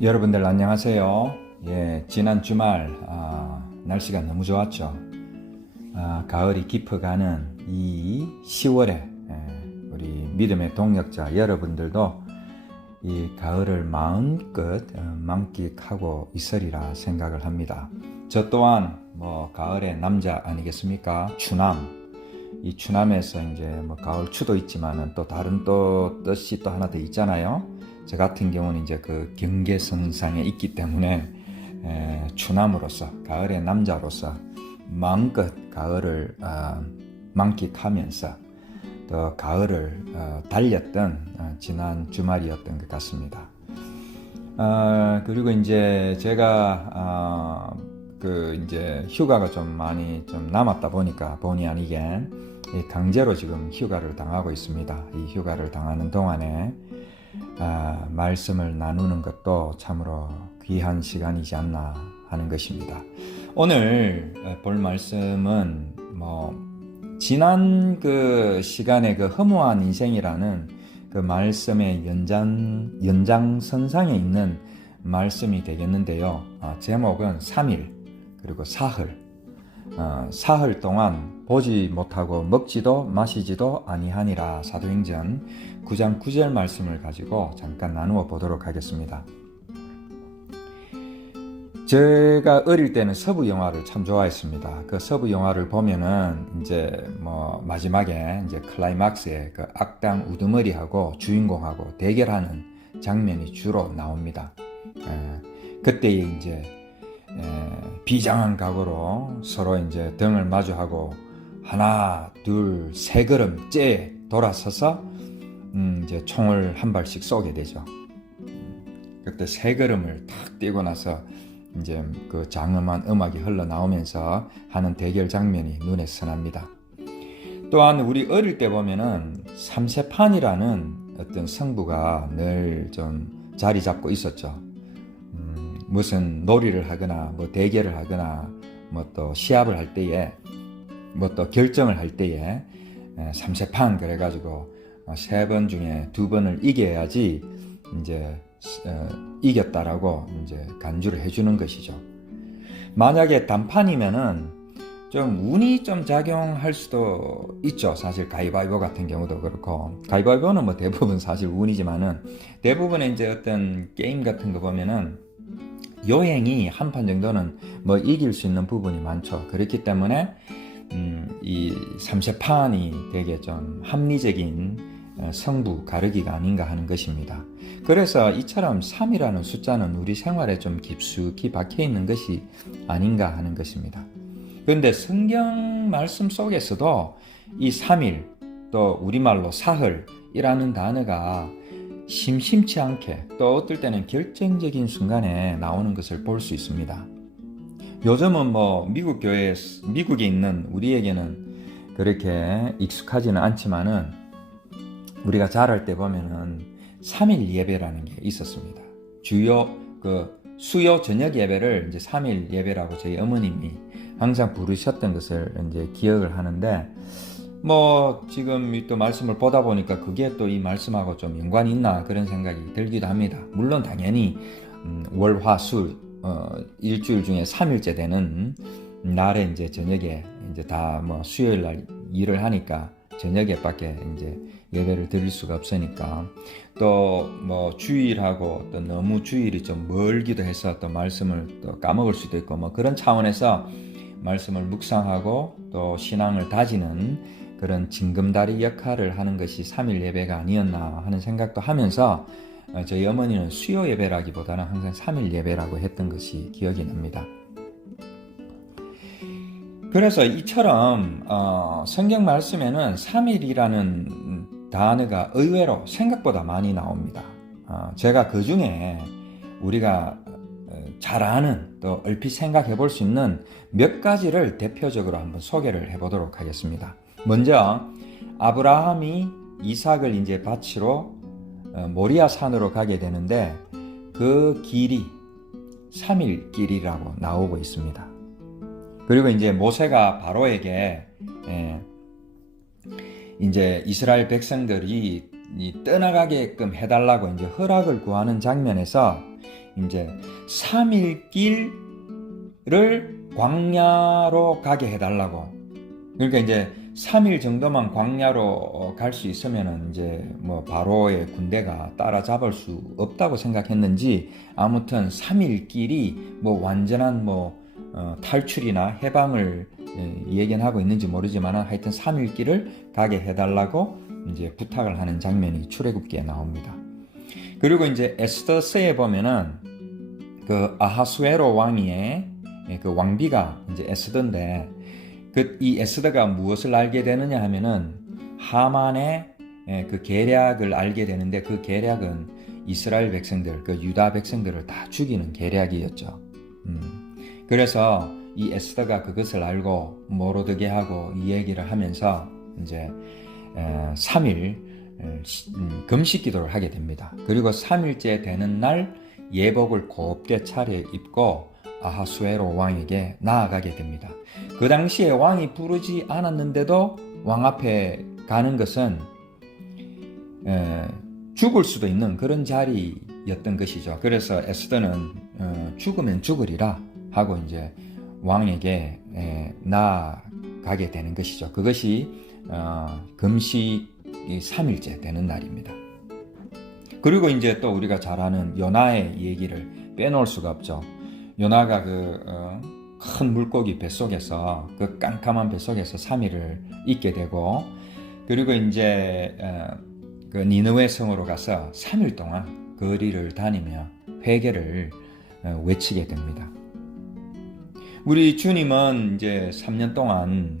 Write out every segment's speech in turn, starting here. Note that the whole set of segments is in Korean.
여러분들 안녕하세요. 지난 주말 날씨가 너무 좋았죠. 가을이 깊어가는 이 10월에 우리 믿음의 동역자 여러분들도 이 가을을 마음껏 만끽하고 있으리라 생각을 합니다. 저 또한 가을의 남자 아니겠습니까? 추남. 이 추남에서 이제 가을 추도 있지만은 또 다른 또 뜻이 또 하나 더 있잖아요. 저 같은 경우는 이제 그 경계선상에 있기 때문에 추남으로서 가을의 남자로서 마음껏 가을을 만끽하면서 또 가을을 달렸던 지난 주말이었던 것 같습니다. 그리고 이제 제가 이제 휴가가 좀 많이 좀 남았다 보니까 본의 아니게 강제로 지금 휴가를 당하고 있습니다. 이 휴가를 당하는 동안에 말씀을 나누는 것도 참으로 귀한 시간이지 않나 하는 것입니다. 오늘 볼 말씀은 지난 그 시간에 그 허무한 인생이라는 그 말씀의 연장선상에 있는 말씀이 되겠는데요. 제목은 3일 그리고 사흘. 사흘 동안 보지 못하고 먹지도 마시지도 아니하니라. 사도행전 9장 9절 말씀을 가지고 잠깐 나누어 보도록 하겠습니다. 제가 어릴 때는 서부 영화를 참 좋아했습니다. 그 서부 영화를 보면은 이제 마지막에 이제 클라이막스에 그 악당 우두머리하고 주인공하고 대결하는 장면이 주로 나옵니다. 그때 이제 비장한 각오로 서로 이제 등을 마주하고 하나, 둘, 세 걸음째 돌아서서 이제 총을 한 발씩 쏘게 되죠. 그때 세 걸음을 탁 뛰고 나서 이제 그 장엄한 음악이 흘러나오면서 하는 대결 장면이 눈에 선합니다. 또한 우리 어릴 때 보면은 삼세판이라는 어떤 승부가 늘 좀 자리 잡고 있었죠. 무슨 놀이를 하거나 대결을 하거나 또 시합을 할 때에 또 결정을 할 때에 삼세판 그래가지고 3번 중에 2번을 이겨야지 이제 이겼다라고 이제 간주를 해주는 것이죠. 만약에 단판이면은 좀 운이 좀 작용할 수도 있죠. 사실 가위바위보 같은 경우도 그렇고, 가위바위보는 대부분 사실 운이지만은 대부분의 이제 어떤 게임 같은 거 보면은 요행이 한 판 정도는 이길 수 있는 부분이 많죠. 그렇기 때문에 이 삼세판이 되게 좀 합리적인 승부 가르기가 아닌가 하는 것입니다. 그래서 이처럼 3이라는 숫자는 우리 생활에 좀 깊숙이 박혀 있는 것이 아닌가 하는 것입니다. 그런데 성경 말씀 속에서도 이 3일 또 우리말로 사흘이라는 단어가 심심치 않게 또 어떨 때는 결정적인 순간에 나오는 것을 볼 수 있습니다. 요즘은 미국에 있는 우리에게는 그렇게 익숙하지는 않지만은 우리가 자랄 때 보면은 3일 예배라는 게 있었습니다. 주요 수요 저녁 예배를 이제 3일 예배라고 저희 어머님이 항상 부르셨던 것을 이제 기억을 하는데 지금 또 말씀을 보다 보니까 그게 또 이 말씀하고 좀 연관이 있나 그런 생각이 들기도 합니다. 물론 당연히 월, 화, 수 일주일 중에 3일째 되는 날에 이제 저녁에 이제 다 수요일 날 일을 하니까 저녁에밖에 이제 예배를 드릴 수가 없으니까 또 주일하고 또 너무 주일이 좀 멀기도 해서 또 말씀을 또 까먹을 수도 있고 그런 차원에서 말씀을 묵상하고 또 신앙을 다지는 그런 징검다리 역할을 하는 것이 3일 예배가 아니었나 하는 생각도 하면서 저희 어머니는 수요 예배라기보다는 항상 3일 예배라고 했던 것이 기억이 납니다. 그래서 이처럼 성경 말씀에는 3일이라는 단어가 의외로 생각보다 많이 나옵니다. 제가 그 중에 우리가 잘 아는 또 얼핏 생각해 볼 수 있는 몇 가지를 대표적으로 한번 소개를 해보도록 하겠습니다. 먼저 아브라함이 이삭을 이제 바치러 모리아 산으로 가게 되는데 그 길이 3일 길이라고 나오고 있습니다. 그리고 이제 모세가 바로에게 이제 이스라엘 백성들이 떠나가게끔 해달라고 이제 허락을 구하는 장면에서 이제 3일 길을 광야로 가게 해달라고. 그러니까 이제 3일 정도만 광야로 갈 수 있으면은 이제 뭐 바로의 군대가 따라잡을 수 없다고 생각했는지, 아무튼 3일 길이 뭐 완전한 뭐 탈출이나 해방을 예견하고 있는지 모르지만 하여튼 3일 길을 가게 해달라고 이제 부탁을 하는 장면이 출애굽기에 나옵니다. 그리고 이제 에스더서에 보면은 그 아하수에로 왕의 그 왕비가 이제 에스더인데, 이 에스더가 무엇을 알게 되느냐 하면은 하만의 그 계략을 알게 되는데, 그 계략은 이스라엘 백성들, 그 유다 백성들을 다 죽이는 계략이었죠. 그래서 이 에스더가 그것을 알고 모로드게하고 이 얘기를 하면서 이제 3일 금식 기도를 하게 됩니다. 그리고 3일째 되는 날 예복을 곱게 차려입고 아하수에로 왕에게 나아가게 됩니다. 그 당시에 왕이 부르지 않았는데도 왕 앞에 가는 것은 죽을 수도 있는 그런 자리였던 것이죠. 그래서 에스더는 죽으면 죽으리라 하고 이제 왕에게 나아가게 되는 것이죠. 그것이 금식 3일째 되는 날입니다. 그리고 이제 또 우리가 잘 아는 요나의 얘기를 빼놓을 수가 없죠. 요나가 큰 물고기 뱃속에서, 그 깜깜한 뱃속에서 3일을 있게 되고, 그리고 이제 그 니느웨 성으로 가서 3일 동안 거리를 다니며 회개를 외치게 됩니다. 우리 주님은 이제 3년 동안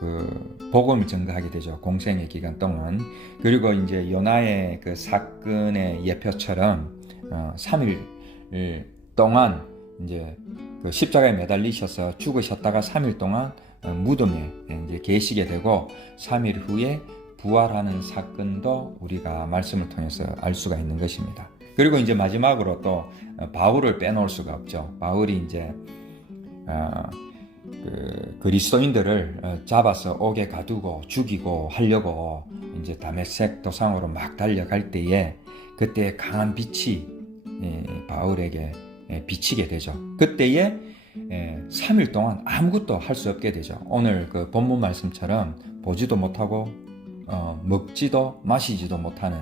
그 복음을 전가하게 되죠. 공생의 기간 동안. 그리고 이제 요나의 그 사건의 예표처럼 3일 동안 이제 그 십자가에 매달리셔서 죽으셨다가 3일 동안 무덤에 이제 계시게 되고, 3일 후에 부활하는 사건도 우리가 말씀을 통해서 알 수가 있는 것입니다. 그리고 이제 마지막으로 또 바울을 빼놓을 수가 없죠. 바울이 이제 그 그리스도인들을 잡아서 옥에 가두고 죽이고 하려고 이제 다메섹 도상으로 막 달려갈 때에, 그때 강한 빛이 바울에게 비치게 되죠. 그때에 3일 동안 아무것도 할 수 없게 되죠. 오늘 그 본문 말씀처럼 보지도 못하고 먹지도 마시지도 못하는,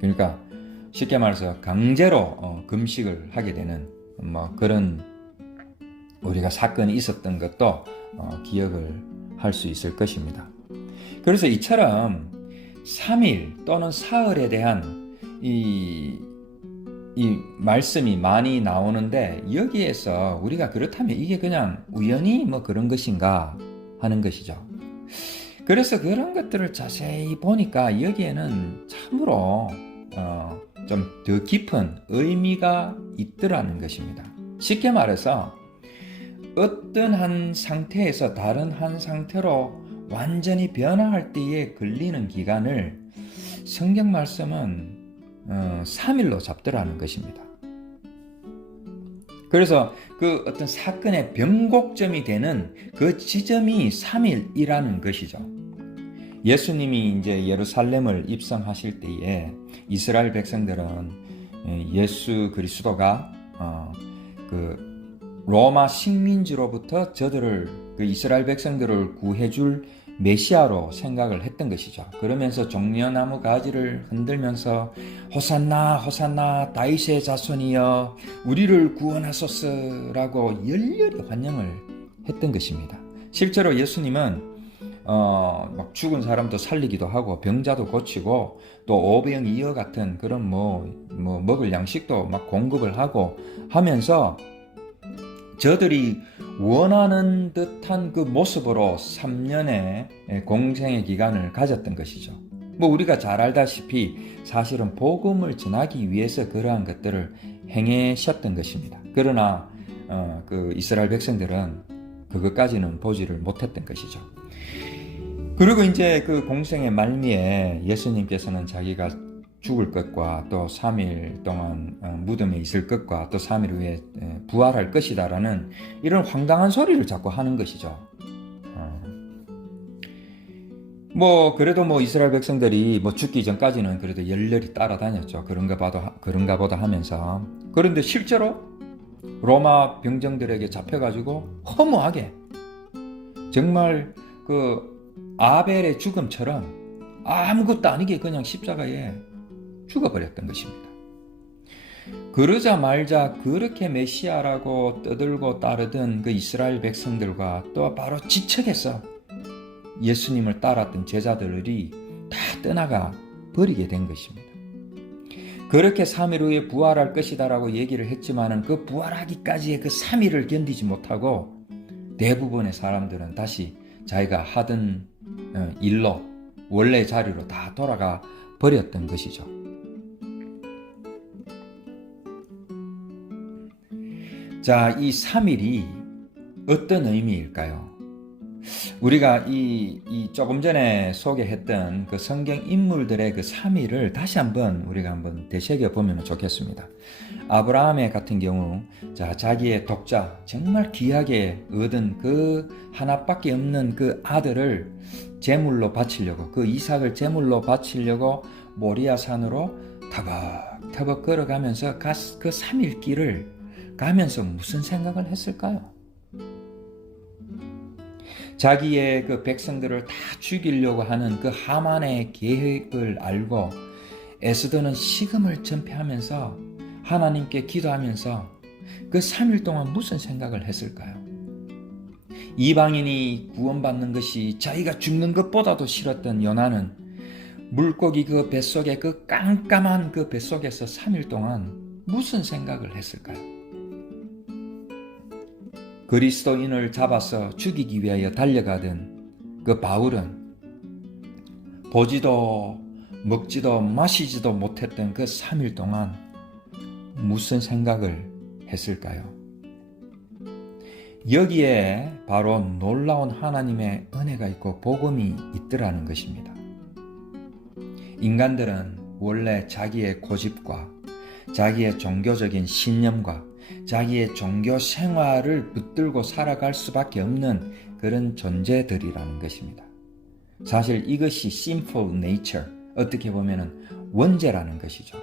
그러니까 쉽게 말해서 강제로 금식을 하게 되는 뭐 그런 우리가 사건이 있었던 것도 기억을 할 수 있을 것입니다. 그래서 이처럼 3일 또는 사흘에 대한 이 말씀이 많이 나오는데, 여기에서 우리가 그렇다면 이게 그냥 우연히 뭐 그런 것인가 하는 것이죠. 그래서 그런 것들을 자세히 보니까 여기에는 참으로 좀 더 깊은 의미가 있더라는 것입니다. 쉽게 말해서 어떤 한 상태에서 다른 한 상태로 완전히 변화할 때에 걸리는 기간을 성경 말씀은 3일로 잡더라는 것입니다. 그래서 그 어떤 사건의 변곡점이 되는 그 지점이 3일이라는 것이죠. 예수님이 이제 예루살렘을 입성하실 때에 이스라엘 백성들은 예수 그리스도가 그 로마 식민지로부터 저들을, 그 이스라엘 백성들을 구해줄 메시아로 생각을 했던 것이죠. 그러면서 종려나무 가지를 흔들면서 호산나 호산나 다윗의 자손이여 우리를 구원하소서라고 열렬히 환영을 했던 것입니다. 실제로 예수님은 막 죽은 사람도 살리기도 하고 병자도 고치고 또 오병이어 같은 그런 뭐 먹을 양식도 막 공급을 하고 하면서 저들이 원하는 듯한 그 모습으로 3년의 공생의 기간을 가졌던 것이죠. 뭐 우리가 잘 알다시피 사실은 복음을 전하기 위해서 그러한 것들을 행하셨던 것입니다. 그러나 그 이스라엘 백성들은 그것까지는 보지를 못했던 것이죠. 그리고 이제 그 공생의 말미에 예수님께서는 자기가 죽을 것과 또 3일 동안 무덤에 있을 것과 또 3일 후에 부활할 것이다라는 이런 황당한 소리를 자꾸 하는 것이죠. 그래도 이스라엘 백성들이 죽기 전까지는 그래도 열렬히 따라다녔죠. 그런가 보다 하면서. 그런데 실제로 로마 병정들에게 잡혀가지고 허무하게 정말 그 아벨의 죽음처럼 아무것도 아니게 그냥 십자가에 죽어버렸던 것입니다. 그러자말자 그렇게 메시아라고 떠들고 따르던 그 이스라엘 백성들과 또 바로 지척에서 예수님을 따랐던 제자들이 다 떠나가 버리게 된 것입니다. 그렇게 3일 후에 부활할 것이다라고 얘기를 했지만은 그 부활하기까지의 그 3일을 견디지 못하고 대부분의 사람들은 다시 자기가 하던 일로 원래 자리로 다 돌아가 버렸던 것이죠. 자, 이 3일이 어떤 의미일까요? 우리가 이 조금 전에 소개했던 그 성경 인물들의 그 3일을 다시 우리가 한번 되새겨 보면 좋겠습니다. 아브라함의 같은 경우, 자기의 독자, 정말 귀하게 얻은 그 하나밖에 없는 그 아들을 제물로 바치려고, 그 이삭을 제물로 바치려고 모리아 산으로 터벅터벅 걸어가면서 그 3일 길을 가면서 무슨 생각을 했을까요? 자기의 그 백성들을 다 죽이려고 하는 그 하만의 계획을 알고 에스더는 식음을 전폐하면서 하나님께 기도하면서 그 3일 동안 무슨 생각을 했을까요? 이방인이 구원받는 것이 자기가 죽는 것보다도 싫었던 요나는 물고기 그 뱃속에 그 깜깜한 그 뱃속에서 3일 동안 무슨 생각을 했을까요? 그리스도인을 잡아서 죽이기 위하여 달려가던 그 바울은 보지도 먹지도 마시지도 못했던 그 3일 동안 무슨 생각을 했을까요? 여기에 바로 놀라운 하나님의 은혜가 있고 복음이 있더라는 것입니다. 인간들은 원래 자기의 고집과 자기의 종교적인 신념과 자기의 종교 생활을 붙들고 살아갈 수밖에 없는 그런 존재들이라는 것입니다. 사실 이것이 sinful nature, 어떻게 보면 원죄라는 것이죠.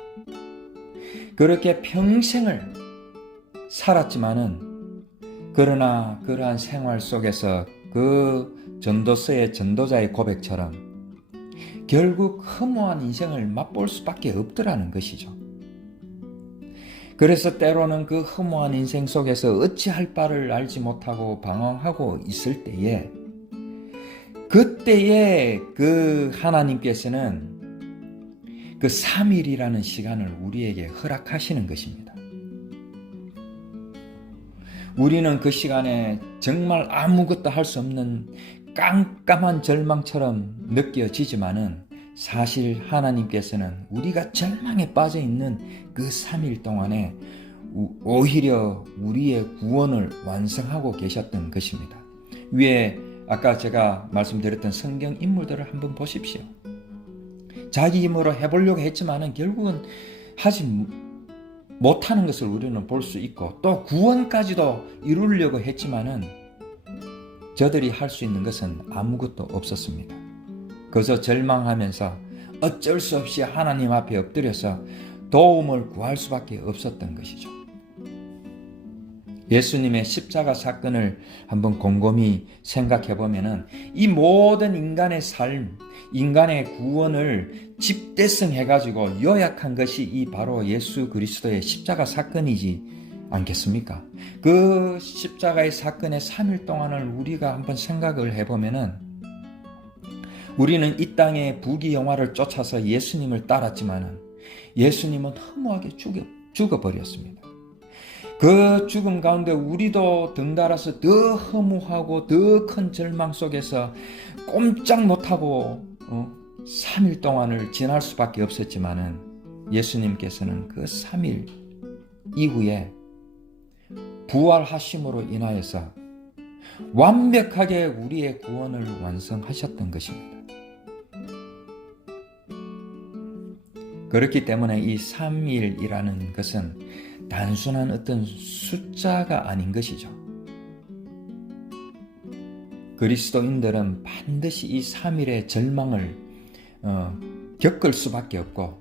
그렇게 평생을 살았지만은 그러나 그러한 생활 속에서 그 전도서의 전도자의 고백처럼 결국 허무한 인생을 맛볼 수밖에 없더라는 것이죠. 그래서 때로는 그 허무한 인생 속에서 어찌할 바를 알지 못하고 방황하고 있을 때에 그때에 그 하나님께서는 그 3일이라는 시간을 우리에게 허락하시는 것입니다. 우리는 그 시간에 정말 아무것도 할 수 없는 깜깜한 절망처럼 느껴지지만은 사실 하나님께서는 우리가 절망에 빠져 있는 그 3일 동안에 오히려 우리의 구원을 완성하고 계셨던 것입니다. 위에 아까 제가 말씀드렸던 성경 인물들을 한번 보십시오. 자기 힘으로 해보려고 했지만은 결국은 하지 못하는 것을 우리는 볼 수 있고 또 구원까지도 이루려고 했지만은 저들이 할 수 있는 것은 아무것도 없었습니다. 그저 절망하면서 어쩔 수 없이 하나님 앞에 엎드려서 도움을 구할 수밖에 없었던 것이죠. 예수님의 십자가 사건을 한번 곰곰이 생각해 보면은 이 모든 인간의 삶, 인간의 구원을 집대성해 가지고 요약한 것이 이 바로 예수 그리스도의 십자가 사건이지 않겠습니까? 그 십자가의 사건의 3일 동안을 우리가 한번 생각을 해 보면은 우리는 이 땅의 부귀영화를 쫓아서 예수님을 따랐지만은 예수님은 허무하게 죽어버렸습니다. 그 죽음 가운데 우리도 덩달아서 더 허무하고 더 큰 절망 속에서 꼼짝 못하고 3일 동안을 지날 수밖에 없었지만은 예수님께서는 그 3일 이후에 부활하심으로 인하여서 완벽하게 우리의 구원을 완성하셨던 것입니다. 그렇기 때문에 이 3일이라는 것은 단순한 어떤 숫자가 아닌 것이죠. 그리스도인들은 반드시 이 3일의 절망을 겪을 수밖에 없고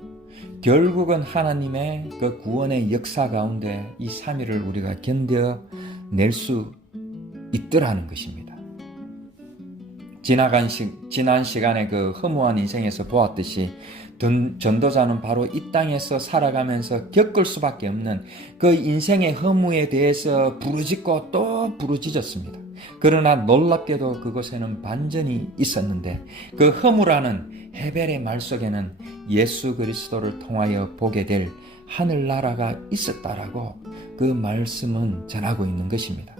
결국은 하나님의 그 구원의 역사 가운데 이 3일을 우리가 견뎌낼 수 있더라는 것입니다. 지난 시간에 그 허무한 인생에서 보았듯이 전도자는 바로 이 땅에서 살아가면서 겪을 수밖에 없는 그 인생의 허무에 대해서 부르짖고 또 부르짖었습니다. 그러나 놀랍게도 그곳에는 반전이 있었는데 그 허무라는 헤벨의 말 속에는 예수 그리스도를 통하여 보게 될 하늘나라가 있었다라고 그 말씀은 전하고 있는 것입니다.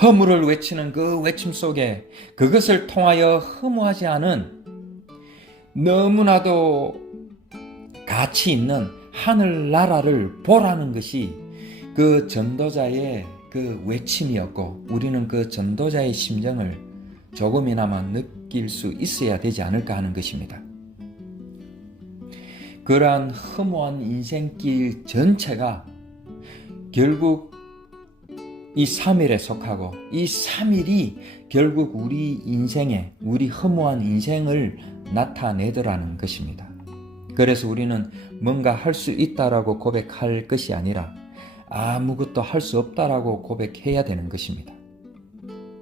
허무를 외치는 그 외침 속에 그것을 통하여 허무하지 않은 너무나도 가치 있는 하늘나라를 보라는 것이 그 전도자의 그 외침이었고 우리는 그 전도자의 심정을 조금이나마 느낄 수 있어야 되지 않을까 하는 것입니다. 그러한 허무한 인생길 전체가 결국 이 3일에 속하고 이 3일이 결국 우리 인생에 우리 허무한 인생을 나타내더라는 것입니다. 그래서 우리는 뭔가 할 수 있다라고 고백할 것이 아니라 아무것도 할 수 없다라고 고백해야 되는 것입니다.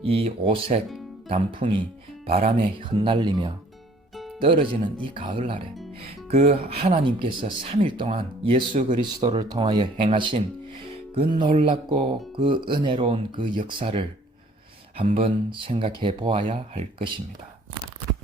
이 오색 단풍이 바람에 흩날리며 떨어지는 이 가을날에 그 하나님께서 3일 동안 예수 그리스도를 통하여 행하신 그 놀랍고 그 은혜로운 그 역사를 한번 생각해 보아야 할 것입니다.